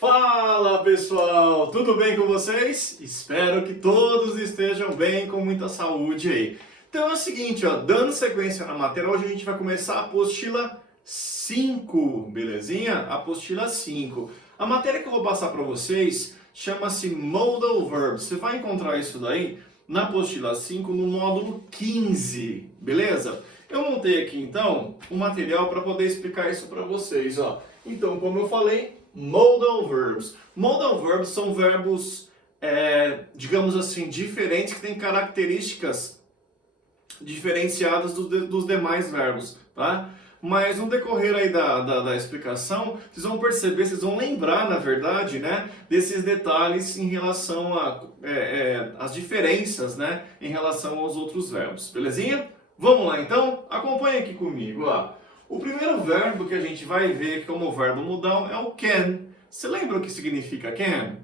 Fala pessoal, tudo bem com vocês? Espero que todos estejam bem, com muita saúde aí. Então é o seguinte, ó, dando sequência na matéria, hoje a gente vai começar a apostila 5, belezinha? Apostila 5. A matéria que eu vou passar para vocês chama-se Modal Verbs. Você vai encontrar isso daí na apostila 5 no módulo 15, beleza? Eu montei aqui então um material para poder explicar isso para vocês, ó. Então, como eu falei, Modal Verbs. Modal Verbs são verbos, digamos assim, diferentes, que têm características diferenciadas dos demais verbos, tá? Mas no decorrer aí da explicação, vocês vão perceber, vocês vão lembrar, na verdade, né, desses detalhes em relação às diferenças, né, em relação aos outros verbos, belezinha? Vamos lá então? Acompanha aqui comigo, ó. O primeiro verbo que a gente vai ver como verbo modal é o can. Você lembra o que significa can?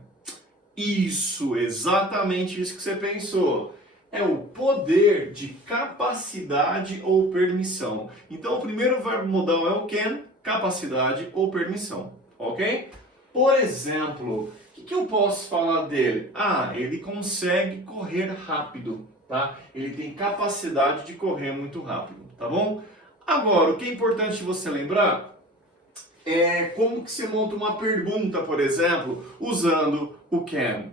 Isso, exatamente isso que você pensou. É o poder de capacidade ou permissão. Então, o primeiro verbo modal é o can, capacidade ou permissão, ok? Por exemplo, o que eu posso falar dele? Ah, ele consegue correr rápido, tá? Ele tem capacidade de correr muito rápido, tá bom? Agora, o que é importante você lembrar é como que você monta uma pergunta, por exemplo, usando o can.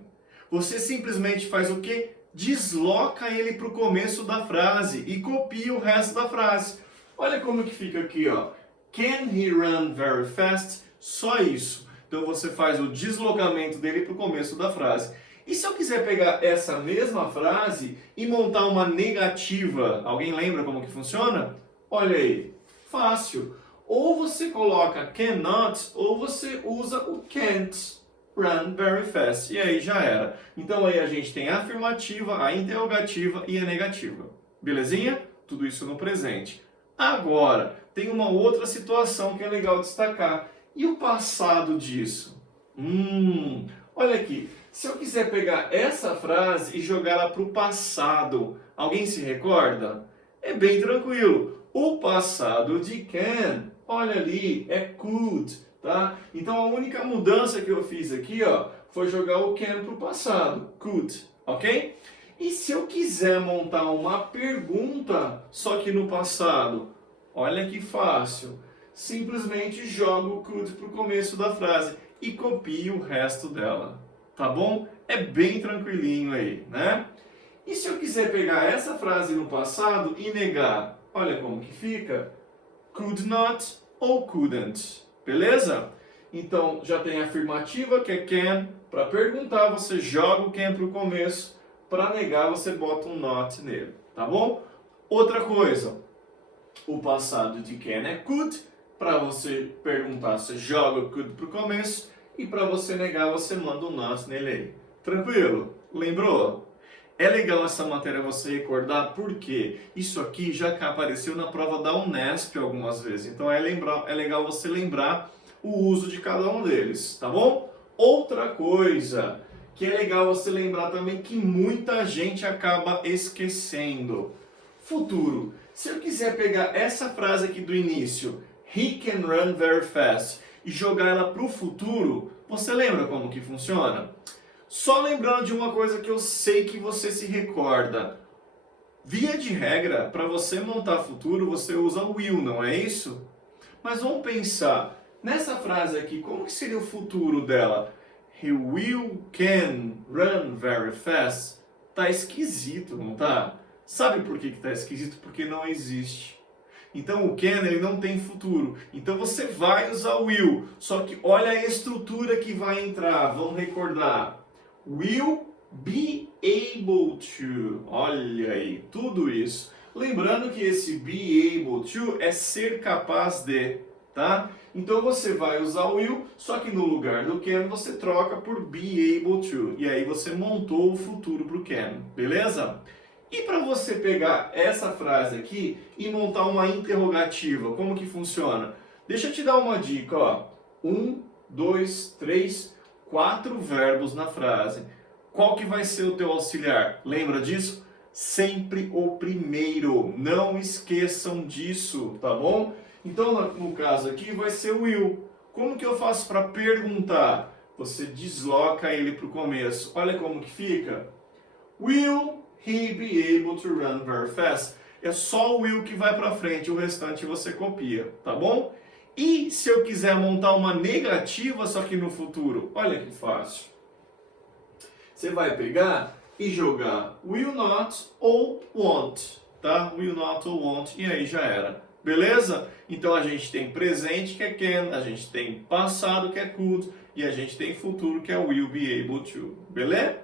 Você simplesmente faz o quê? Desloca ele para o começo da frase e copia o resto da frase. Olha como que fica aqui, ó. Can he run very fast? Só isso. Então você faz o deslocamento dele para o começo da frase. E se eu quiser pegar essa mesma frase e montar uma negativa, alguém lembra como que funciona? Olha aí, fácil. Ou você coloca cannot, ou você usa o can't run very fast. E aí já era. Então aí a gente tem a afirmativa, a interrogativa e a negativa. Belezinha? Tudo isso no presente. Agora, tem uma outra situação que é legal destacar. E o passado disso? Olha aqui. Se eu quiser pegar essa frase e jogá-la para o passado, alguém se recorda? É bem tranquilo. O passado de can, olha ali, é could, tá? Então a única mudança que eu fiz aqui, ó, foi jogar o can para o passado, could, ok? E se eu quiser montar uma pergunta, só que no passado, olha que fácil. Simplesmente jogo o could para o começo da frase e copio o resto dela, tá bom? É bem tranquilinho aí, né? E se eu quiser pegar essa frase no passado e negar, olha como que fica, could not ou couldn't, beleza? Então, já tem a afirmativa, que é can. Para perguntar, você joga o can para o começo. Para negar, você bota um not nele, tá bom? Outra coisa, o passado de can é could. Para você perguntar, você joga o could para o começo. E para você negar, você manda um not nele aí. Tranquilo? Lembrou? É legal essa matéria você recordar porque isso aqui já apareceu na prova da Unesp algumas vezes. Então é legal você lembrar o uso de cada um deles, tá bom? Outra coisa que é legal você lembrar também que muita gente acaba esquecendo. Futuro. Se eu quiser pegar essa frase aqui do início, he can run very fast, e jogar ela para o futuro, você lembra como que funciona? Só lembrando de uma coisa que eu sei que você se recorda. Via de regra, para você montar futuro, você usa will, não é isso? Mas vamos pensar, nessa frase aqui, como que seria o futuro dela? He will can run very fast. Tá esquisito, não tá? Sabe por que tá esquisito? Porque não existe. Então o can, ele não tem futuro. Então você vai usar o will. Só que olha a estrutura que vai entrar. Vamos recordar. Will be able to. Olha aí, tudo isso. Lembrando que esse be able to é ser capaz de, tá? Então você vai usar o will, só que no lugar do can você troca por be able to. E aí você montou o futuro para o can, beleza? E para você pegar essa frase aqui e montar uma interrogativa, como que funciona? Deixa eu te dar uma dica, ó. 1, 2, 3, 4 verbos na frase. Qual que vai ser o teu auxiliar? Lembra disso? Sempre o primeiro. Não esqueçam disso, tá bom? Então, no caso aqui, vai ser o will. Como que eu faço para perguntar? você desloca ele para o começo. Olha como que fica. Will he be able to run very fast? É só o will que vai para frente, o restante você copia, tá bom? E se eu quiser montar uma negativa, só que no futuro? Olha que fácil. Você vai pegar e jogar will not ou won't, tá? Will not ou won't, e aí já era. Beleza? Então a gente tem presente que é can, a gente tem passado que é could, e a gente tem futuro que é will be able to. Beleza?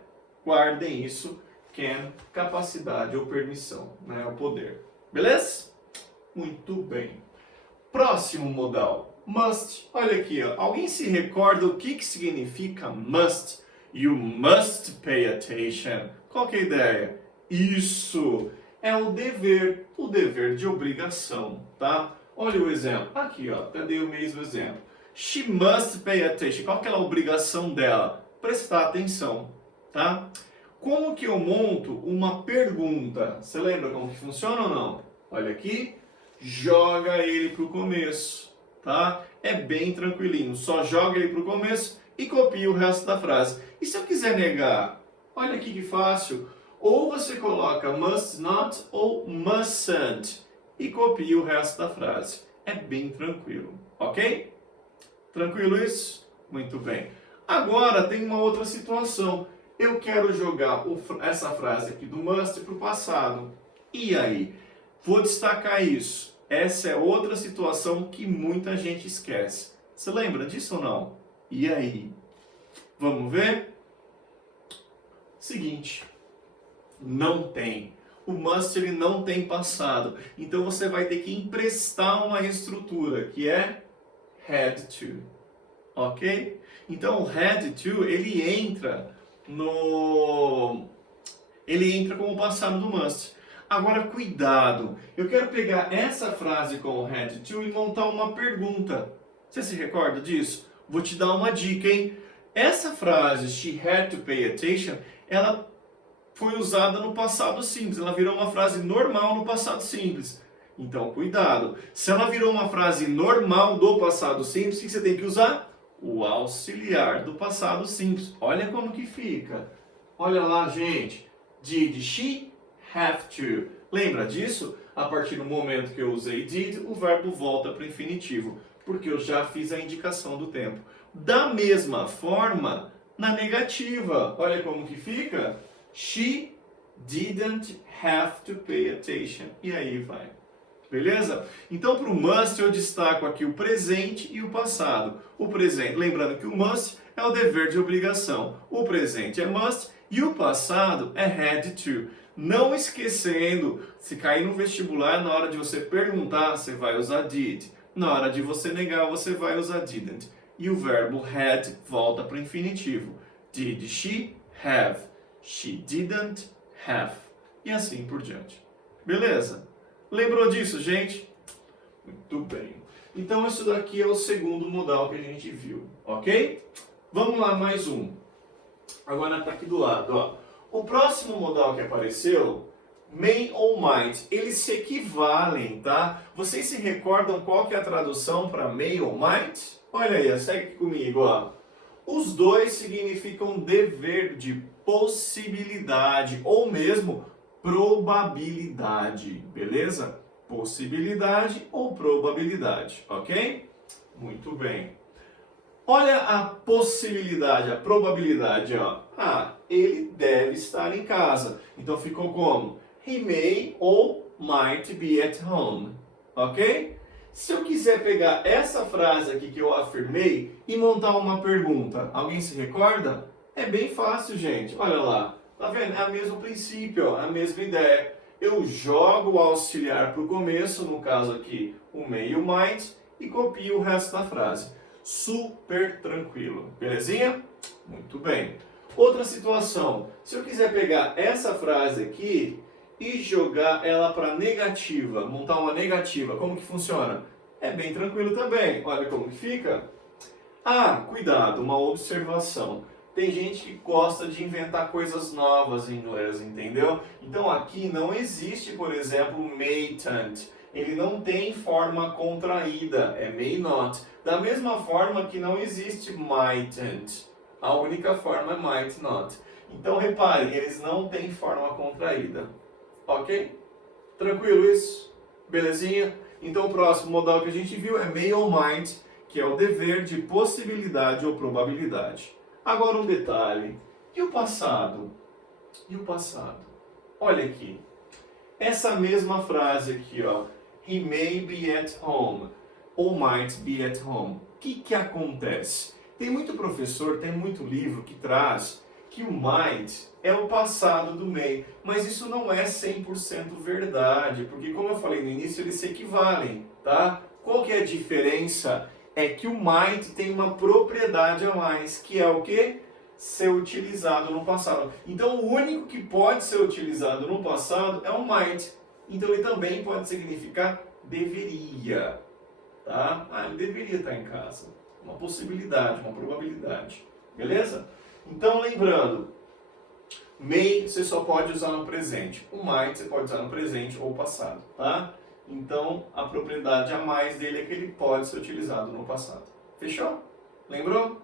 Guardem isso. Can, capacidade ou permissão, né? O poder. Beleza? Muito bem. Próximo modal. Must. Olha aqui, ó. Alguém se recorda o que significa must? You must pay attention. Qual que é a ideia? Isso é o dever de obrigação, tá? Olha o exemplo. Aqui, ó, até dei o mesmo exemplo. She must pay attention. Qual que é a obrigação dela? Prestar atenção, tá? Como que eu monto uma pergunta? Você lembra como que funciona ou não? Olha aqui, joga ele para o começo, tá? É bem tranquilinho, só joga ele para o começo e copia o resto da frase. E se eu quiser negar? Olha aqui que fácil. Ou você coloca must not ou mustn't e copia o resto da frase. É bem tranquilo, ok? Tranquilo isso? Muito bem. Agora tem uma outra situação. Eu quero jogar essa frase aqui do must para o passado. E aí? Vou destacar isso. Essa é outra situação que muita gente esquece. Você lembra disso ou não? E aí? Vamos ver? Seguinte. Não tem. O must ele não tem passado. Então você vai ter que emprestar uma estrutura que é had to. Ok? Então o had to ele entra como passado do must. Agora cuidado, eu quero pegar essa frase com o had to e montar uma pergunta. Você se recorda disso? Vou te dar uma dica, hein? Essa frase, she had to pay attention, ela foi usada no passado simples, ela virou uma frase normal no passado simples. Então cuidado, se ela virou uma frase normal do passado simples, o que você tem que usar? O auxiliar do passado simples. Olha como que fica. Olha lá, gente. Did she have to? Lembra disso? A partir do momento que eu usei did, o verbo volta para o infinitivo, porque eu já fiz a indicação do tempo. Da mesma forma, na negativa. Olha como que fica. She didn't have to pay attention. E aí vai. Beleza? Então, para o must, eu destaco aqui o presente e o passado. O presente, lembrando que o must é o dever de obrigação. O presente é must e o passado é had to. Não esquecendo, se cair no vestibular, na hora de você perguntar, você vai usar did. Na hora de você negar, você vai usar didn't. E o verbo had volta para o infinitivo. Did she have? She didn't have. E assim por diante. Beleza? Lembrou disso, gente? Muito bem. Então, isso daqui é o segundo modal que a gente viu, ok? Vamos lá, mais um. Agora está aqui do lado, ó. O próximo modal que apareceu, may ou might, eles se equivalem, tá? Vocês se recordam qual que é a tradução para may ou might? Olha aí, segue comigo, ó. Os dois significam dever de possibilidade, ou mesmo probabilidade, beleza? Possibilidade ou probabilidade, ok? Muito bem. Olha a possibilidade, a probabilidade, ó. Ah, ele deve estar em casa. Então ficou como? He may ou might be at home, ok? Se eu quiser pegar essa frase aqui que eu afirmei e montar uma pergunta, alguém se recorda? É bem fácil, gente. Olha lá. Tá vendo? É o mesmo princípio, ó, a mesma ideia. Eu jogo o auxiliar para o começo, no caso aqui o may e o might, e copio o resto da frase. Super tranquilo. Belezinha? Muito bem. Outra situação. Se eu quiser pegar essa frase aqui e jogar ela para negativa, montar uma negativa, como que funciona? É bem tranquilo também. Olha como que fica. Ah, cuidado, uma observação. Tem gente que gosta de inventar coisas novas em inglês, entendeu? Então aqui não existe, por exemplo, mayn't. Ele não tem forma contraída, é may not. Da mesma forma que não existe mightn't. A única forma é might not. Então, reparem, eles não têm forma contraída. Ok? Tranquilo isso? Belezinha? Então, o próximo modal que a gente viu é may ou might, que é o dever de possibilidade ou probabilidade. Agora, um detalhe. E o passado? E o passado? Olha aqui. Essa mesma frase aqui, ó. He may be at home. Ou might be at home. O que acontece? Tem muito professor, tem muito livro que traz que o might é o passado do may. Mas isso não é 100% verdade. Porque, como eu falei no início, eles se equivalem, tá? Qual que é a diferença? É que o might tem uma propriedade a mais, que é o quê? Ser utilizado no passado. Então, o único que pode ser utilizado no passado é o might. Então, ele também pode significar deveria. Tá? Ah, ele deveria estar em casa. Uma possibilidade, uma probabilidade. Beleza? Então, lembrando, may você só pode usar no presente. O might você pode usar no presente ou passado. Tá? Então, a propriedade a mais dele é que ele pode ser utilizado no passado. Fechou? Lembrou?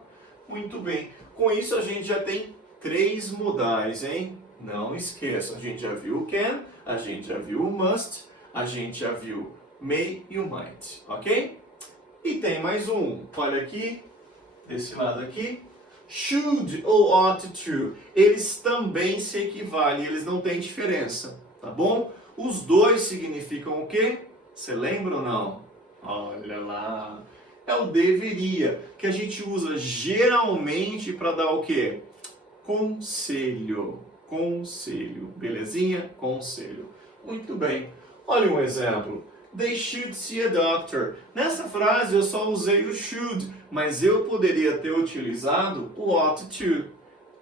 Muito bem. Com isso, a gente já tem 3 modais, hein? Não esqueça, a gente já viu o can, a gente já viu o must, a gente já viu may e o might, ok? E tem mais um. Olha aqui, desse lado aqui. Should ou ought to. Eles também se equivalem, eles não têm diferença, tá bom? Os dois significam o quê? Você lembra ou não? Olha lá. É o deveria, que a gente usa geralmente para dar o quê? Conselho. Conselho. Belezinha? Conselho. Muito bem. Olha um exemplo. They should see a doctor. Nessa frase eu só usei o should, mas eu poderia ter utilizado o ought to.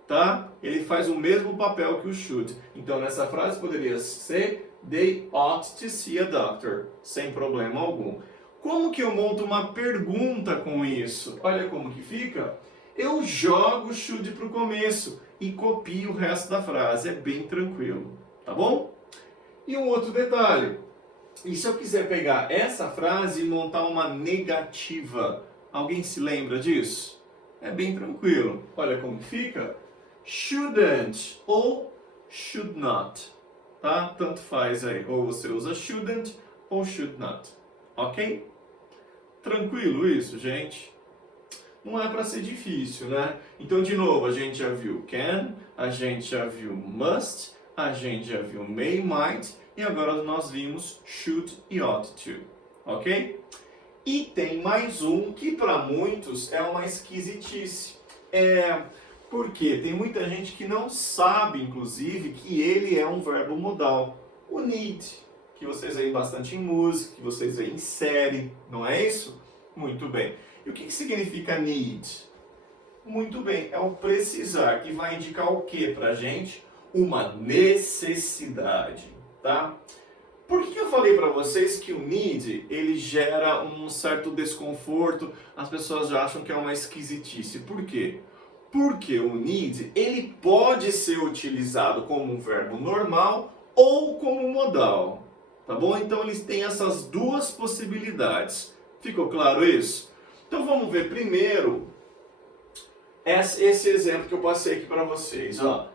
Tá? Ele faz o mesmo papel que o should. Então nessa frase poderia ser they ought to see a doctor. Sem problema algum. Como que eu monto uma pergunta com isso? Olha como que fica. Eu jogo o should para o começo e copio o resto da frase. É bem tranquilo, tá bom? E um outro detalhe. E se eu quiser pegar essa frase e montar uma negativa? Alguém se lembra disso? É bem tranquilo. Olha como que fica. Shouldn't ou should not. Tá? Tanto faz aí. Ou você usa shouldn't ou should not. Ok? Tranquilo isso, gente? Não é para ser difícil, né? Então, de novo, a gente já viu can, a gente já viu must, a gente já viu may, might, e agora nós vimos should e ought to, ok? E tem mais um que para muitos é uma esquisitice. Porque tem muita gente que não sabe, inclusive, que ele é um verbo modal. O need, que vocês veem bastante em música, que vocês veem em série, não é isso? Muito bem. E o que significa need? Muito bem, é o precisar, que vai indicar o que pra gente? Uma necessidade, tá? Por que eu falei para vocês que o need, ele gera um certo desconforto, as pessoas já acham que é uma esquisitice? Por quê? Porque o need, ele pode ser utilizado como um verbo normal ou como modal, tá bom? Então eles têm essas duas possibilidades. Ficou claro isso? Então vamos ver primeiro esse exemplo que eu passei aqui para vocês, ó.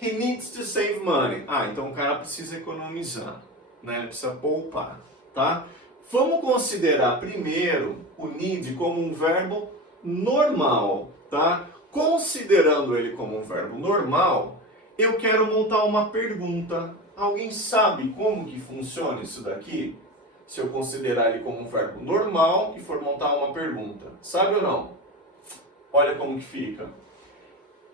He needs to save money. Ah, então o cara precisa economizar, né? Ele precisa poupar, tá? Vamos considerar primeiro o need como um verbo normal, tá? Considerando ele como um verbo normal, eu quero montar uma pergunta. Alguém sabe como que funciona isso daqui? Se eu considerar ele como um verbo normal e for montar uma pergunta. Sabe ou não? Olha como que fica.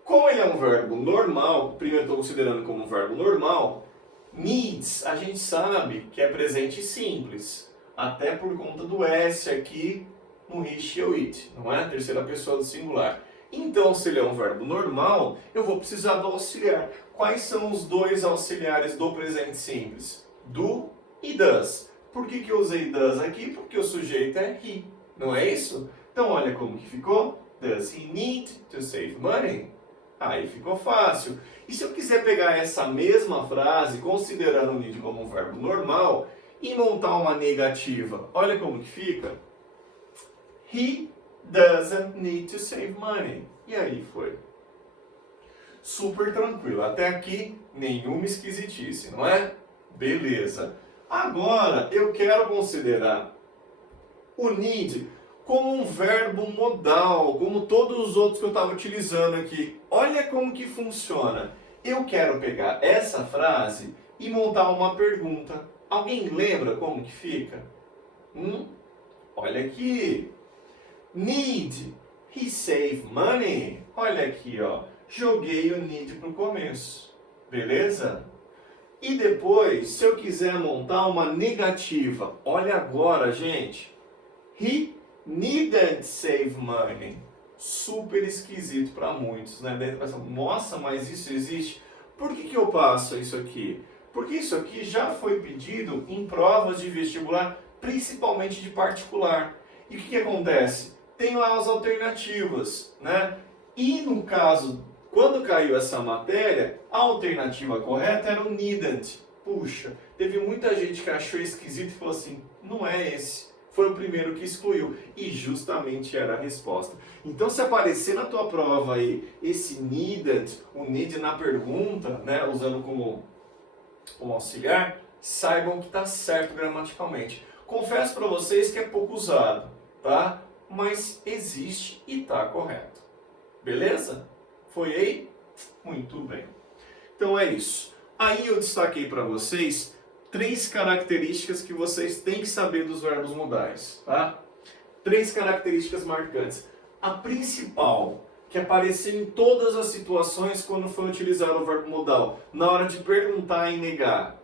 Como ele é um verbo normal, primeiro eu estou considerando como um verbo normal, needs, a gente sabe que é presente simples. Até por conta do S aqui no he, she ou it, não é? Terceira pessoa do singular. Então, se ele é um verbo normal, eu vou precisar do auxiliar. Quais são os dois auxiliares do presente simples? Do e does. Por que eu usei does aqui? Porque o sujeito é he, não é isso? Então, olha como que ficou. Does he need to save money? Aí ficou fácil. E se eu quiser pegar essa mesma frase, considerando o need como um verbo normal, e montar uma negativa, olha como que fica. He doesn't need to save money. E aí foi. Super tranquilo. Até aqui, nenhuma esquisitice, não é? Beleza. Agora, eu quero considerar o need como um verbo modal, como todos os outros que eu estava utilizando aqui. Olha como que funciona. Eu quero pegar essa frase e montar uma pergunta. Alguém lembra como que fica? Olha aqui. Need he save money? Olha aqui, ó. Joguei o need para o começo. Beleza? E depois, se eu quiser montar uma negativa, olha agora, gente. He needn't save money. Super esquisito para muitos, né? Nossa, mas isso existe? Por que eu passo isso aqui? Porque isso aqui já foi pedido em provas de vestibular, principalmente de particular. E o que acontece? Tem lá as alternativas, né? E no caso, quando caiu essa matéria, a alternativa correta era o needn't. Puxa, teve muita gente que achou esquisito e falou assim, não é esse. Foi o primeiro que excluiu. E justamente era a resposta. Então, se aparecer na tua prova aí, esse needn't, o need na pergunta, né, usando como auxiliar, saibam que está certo gramaticalmente. Confesso para vocês que é pouco usado, tá? Mas existe e está correto. Beleza? Foi aí? Muito bem. Então é isso. Aí eu destaquei para vocês 3 características que vocês têm que saber dos verbos modais, tá? 3 características marcantes. A principal, que apareceu em todas as situações quando foi utilizar o verbo modal, na hora de perguntar e negar.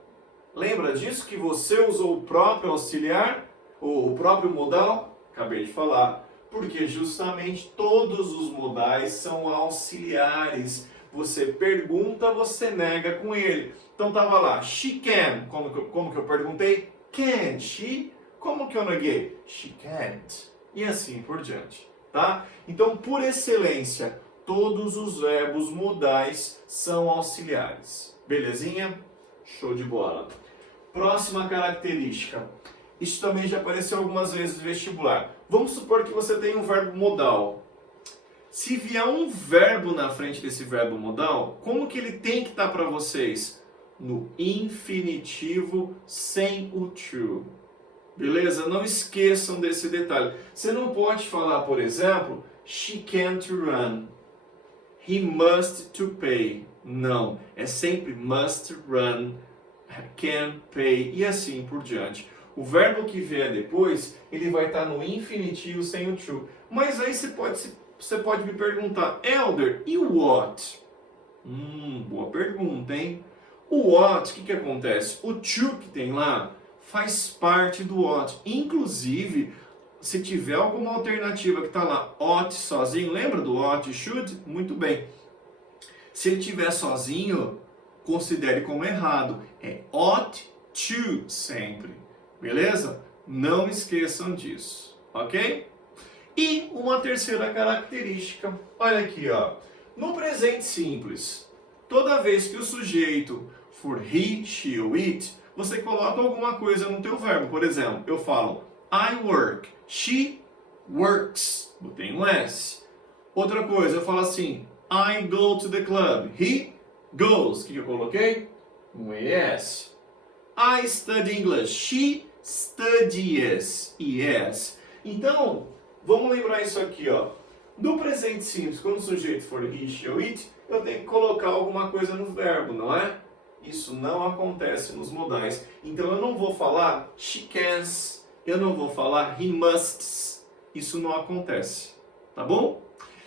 Lembra disso? Que você usou o próprio auxiliar, ou o próprio modal? Acabei de falar. Porque justamente todos os modais são auxiliares. Você pergunta, você nega com ele. Então estava lá, she can. Como que eu perguntei? Can she? Como que eu neguei? She can't. E assim por diante. Tá? Então, por excelência, todos os verbos modais são auxiliares. Belezinha? Show de bola. Próxima característica. Isso também já apareceu algumas vezes no vestibular. Vamos supor que você tem um verbo modal. Se vier um verbo na frente desse verbo modal, como que ele tem que estar para vocês? No infinitivo sem o to. Beleza? Não esqueçam desse detalhe. Você não pode falar, por exemplo, she can't run. He must to pay. Não. É sempre must run, can pay e assim por diante. O verbo que vier depois, ele vai estar no infinitivo sem o to. Mas aí você pode me perguntar, Elder, e o what? Boa pergunta, hein? O what, o que acontece? O to que tem lá faz parte do ought. Inclusive, se tiver alguma alternativa que está lá, ought sozinho, lembra do ought e should? Muito bem. Se ele estiver sozinho, considere como errado. É ought to sempre. Beleza? Não esqueçam disso. Ok? E uma terceira característica. Olha aqui, ó. No presente simples, toda vez que o sujeito for he, she ou it, você coloca alguma coisa no teu verbo. Por exemplo, eu falo I work, she works. Botei um S. Outra coisa, eu falo assim, I go to the club. He goes. O que eu coloquei? Um ES. I study English. She studies. ES. Então, vamos lembrar isso aqui, ó. No presente simples, quando o sujeito for he, she ou it, eu tenho que colocar alguma coisa no verbo, não é? Isso não acontece nos modais. Então eu não vou falar she cans, eu não vou falar he musts. Isso não acontece, tá bom?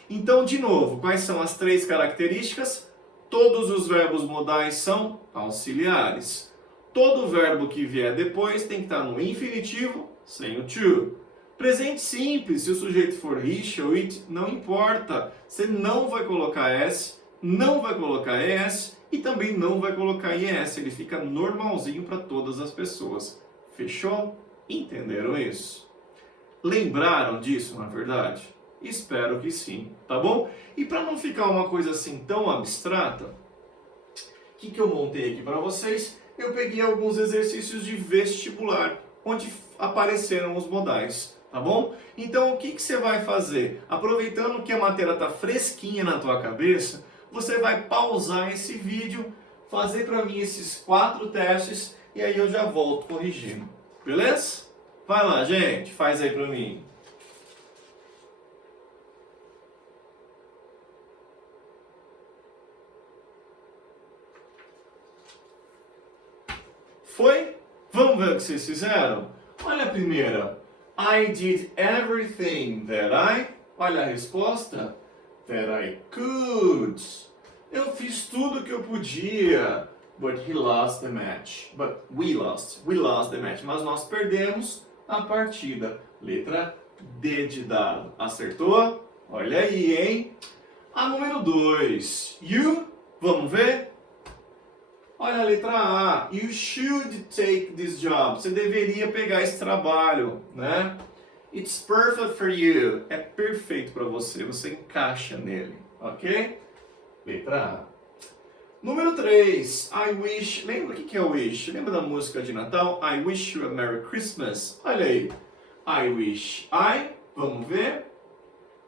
Então, de novo, quais são as 3 características? Todos os verbos modais são auxiliares. Todo verbo que vier depois tem que estar no infinitivo sem o to. Presente simples, se o sujeito for he, she ou it, não importa. Você não vai colocar s, não vai colocar es e também não vai colocar es. Ele fica normalzinho para todas as pessoas. Fechou? Entenderam isso? Lembraram disso, na verdade? Espero que sim, tá bom? E para não ficar uma coisa assim tão abstrata, o que eu montei aqui para vocês? Eu peguei alguns exercícios de vestibular, onde apareceram os modais, tá bom? Então, o que você vai fazer? Aproveitando que a matéria está fresquinha na tua cabeça, você vai pausar esse vídeo, fazer para mim esses 4 testes e aí eu já volto corrigindo. Beleza? Vai lá, gente, faz aí para mim. Foi? Vamos ver o que vocês fizeram? Olha a primeira. I did everything that I... Olha a resposta. That I could. Eu fiz tudo que eu podia. But he lost the match. But we lost. We lost the match. Mas nós perdemos a partida. Letra D de dado. Acertou? Olha aí, hein? A número 2. You. Vamos ver? Olha a letra A. You should take this job. Você deveria pegar esse trabalho, né? It's perfect for you. É perfeito para você. Você encaixa nele, ok? Letra A. Número 3. I wish. Lembra o que é wish? Lembra da música de Natal? I wish you a Merry Christmas. Olha aí. I wish I. Vamos ver?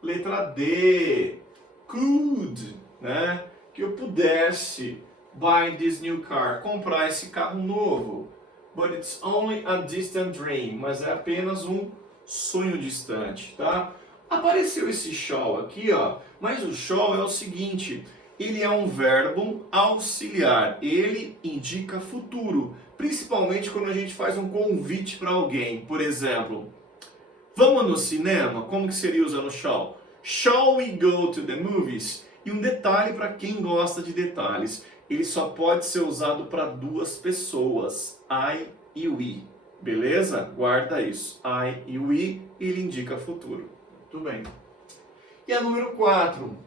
Letra D. Could, né? Que eu pudesse buy this new car, comprar esse carro novo. But it's only a distant dream, mas é apenas um sonho distante, tá? Apareceu esse shall aqui, ó, mas o shall é o seguinte, ele é um verbo auxiliar, ele indica futuro, principalmente quando a gente faz um convite para alguém, por exemplo, vamos no cinema? Como que seria usando shall? Shall we go to the movies? E um detalhe para quem gosta de detalhes, ele só pode ser usado para 2 pessoas, I e we, beleza? Guarda isso, I e we, ele indica futuro. Muito bem. E a número 4,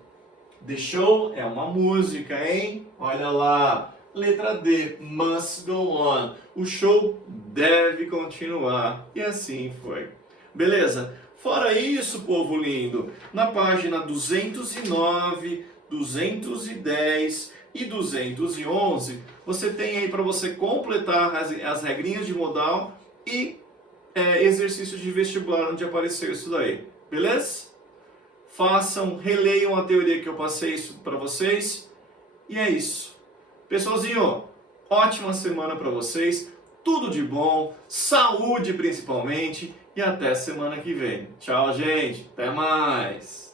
the show é uma música, hein? Olha lá, letra D, must go on, o show deve continuar, e assim foi. Beleza? Fora isso, povo lindo, na página 209, 210 e 211, você tem aí para você completar as regrinhas de modal e exercícios de vestibular onde apareceu isso daí. Beleza? Façam, releiam a teoria que eu passei para vocês. E é isso. Pessoalzinho, ótima semana para vocês. Tudo de bom, saúde principalmente. E até semana que vem. Tchau, gente. Até mais.